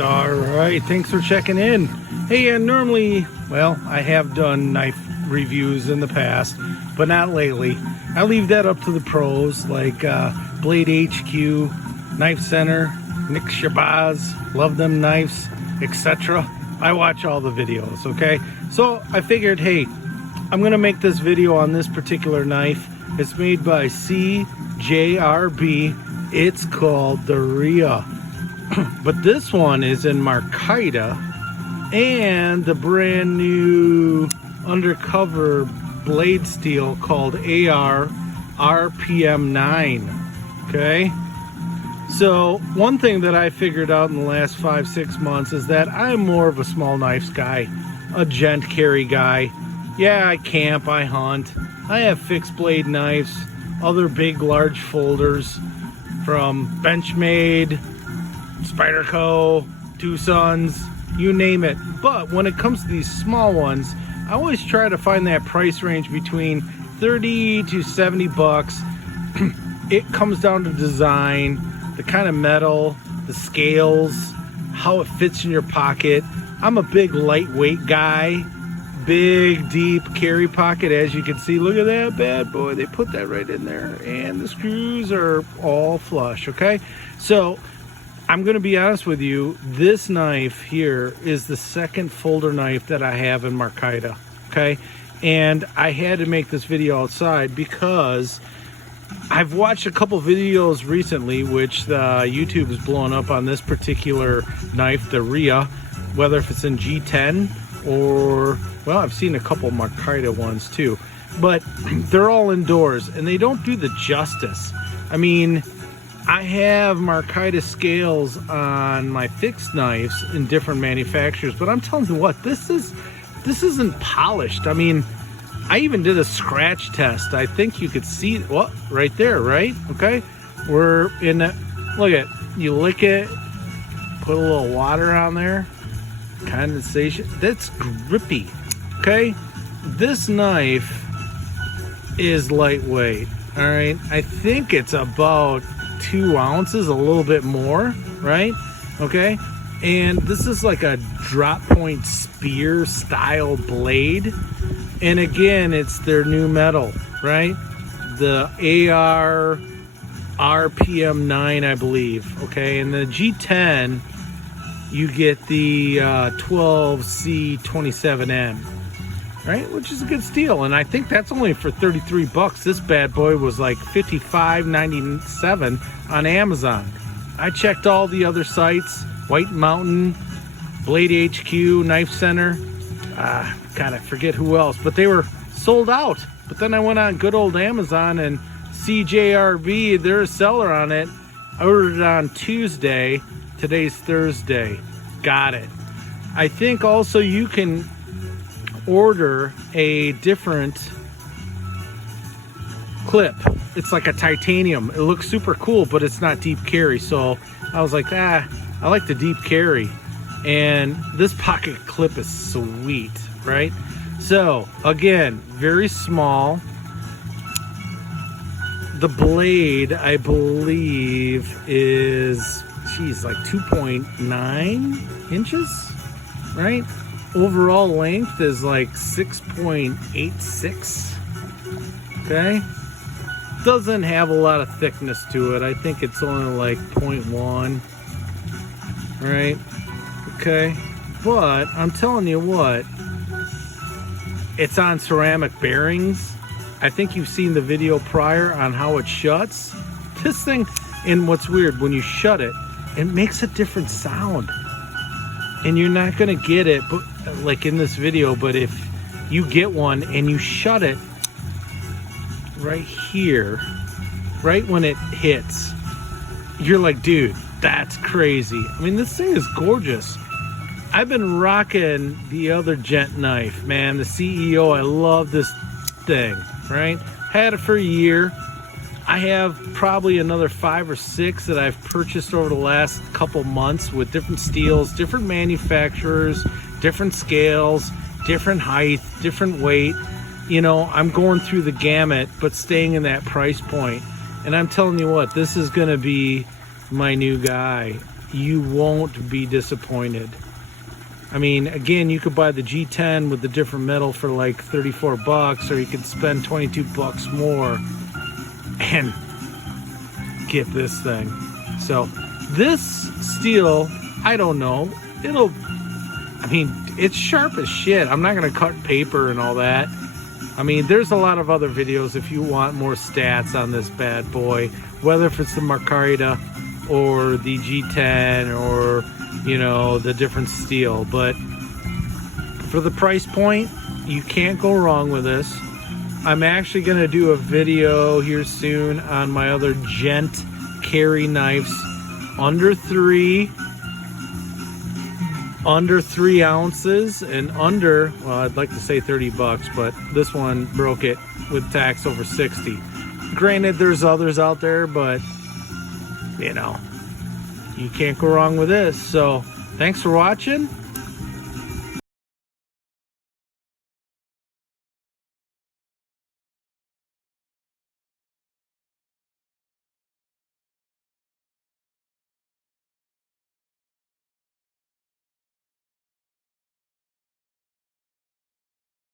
All right, thanks for checking in. Hey, and normally, well, I have done knife reviews in the past, but not lately. I leave that up to the pros like Blade HQ, Knife Center, Nick Shabazz, Love Them Knives, etc. I watch all the videos, okay? So I figured, hey, I'm going to make this video on this particular knife. It's made by CJRB. It's called the Ria. But this one is in Micarta, and the brand new undercover blade steel called RPM9. Okay, so one thing that I figured out in the last 5-6 months is that I'm more of a small knives guy, a gent carry guy. Yeah, I camp, I hunt, I have fixed blade knives, other big large folders from Benchmade, Spyderco, Two Sons, you name it. But when it comes to these small ones, I always try to find that price range between 30 to 70 bucks. It comes down to design, the kind of metal, the scales, how it fits in your pocket. I'm a big lightweight guy, big deep carry pocket, as you can see. Look at that bad boy, they put that right in there, and the screws are all flush. Okay, so I'm going to be honest with you, this knife here is the second folder knife that I have in Micarta, okay? And I had to make this video outside because I've watched a couple videos recently, which YouTube is blowing up on this particular knife, the Ria, whether if it's in G10 or, well, I've seen a couple Micarta ones too, but they're all indoors and they don't do the justice. I mean, I have Micarta scales on my fixed knives in different manufacturers, but I'm telling you what, this isn't polished. I mean, I even did a scratch test. I think you could see it, well, right there, right? Okay, we're in that. Look at, you lick it, put a little water on there, condensation. That's grippy. Okay, this knife is lightweight. All right, I think it's about 2 ounces, a little bit more, right? Okay, and this is like a drop point spear style blade, and again, it's their new metal, right? The RPM9, I believe. Okay, and the G10, you get the 12C27N, right, which is a good steal, and I think that's only for 33 bucks. This bad boy was like $55.97 on Amazon. I checked all the other sites, White Mountain, Blade HQ, Knife Center, God, I forget who else, but they were sold out. But then I went on good old Amazon, and CJRB, they're a seller on it. I ordered it on Tuesday. Today's Thursday. Got it. I think also you can order a different clip. It's like a titanium. It looks super cool, but it's not deep carry. So I was like, I like the deep carry. And this pocket clip is sweet, right? So again, very small. The blade, I believe, is, geez, like 2.9 inches, right? Overall length is like 6.86. Okay, doesn't have a lot of thickness to it. I think it's only like 0.1, right? Okay, but I'm telling you what, it's on ceramic bearings. I think you've seen the video prior on how it shuts. This thing, and what's weird, when you shut it, it makes a different sound. And you're not gonna get it, but like in this video, but if you get one and you shut it right here, right when it hits, you're like, dude, that's crazy. I mean, this thing is gorgeous. I've been rocking the other gent knife, man, the CEO. I love this thing, right? Had it for a year. I have probably another 5 or 6 that I've purchased over the last couple months with different steels, different manufacturers, different scales, different height, different weight. You know, I'm going through the gamut, but staying in that price point. And I'm telling you what, this is going to be my new guy. you won't be disappointed. I mean, again, you could buy the G10 with the different metal for like 34 bucks, or you could spend 22 bucks more and get this thing. So this steel, I don't know, I mean, it's sharp as shit. I'm not going to cut paper and all that. I mean, there's a lot of other videos if you want more stats on this bad boy, whether if it's the Micarta or the G10 or, you know, the different steel. But for the price point, you can't go wrong with this. I'm actually going to do a video here soon on my other gent carry knives under 3 ounces and under, well, I'd like to say 30 bucks, but this one broke it with tax over 60. Granted, there's others out there, but you know, you can't go wrong with this. So thanks for watching.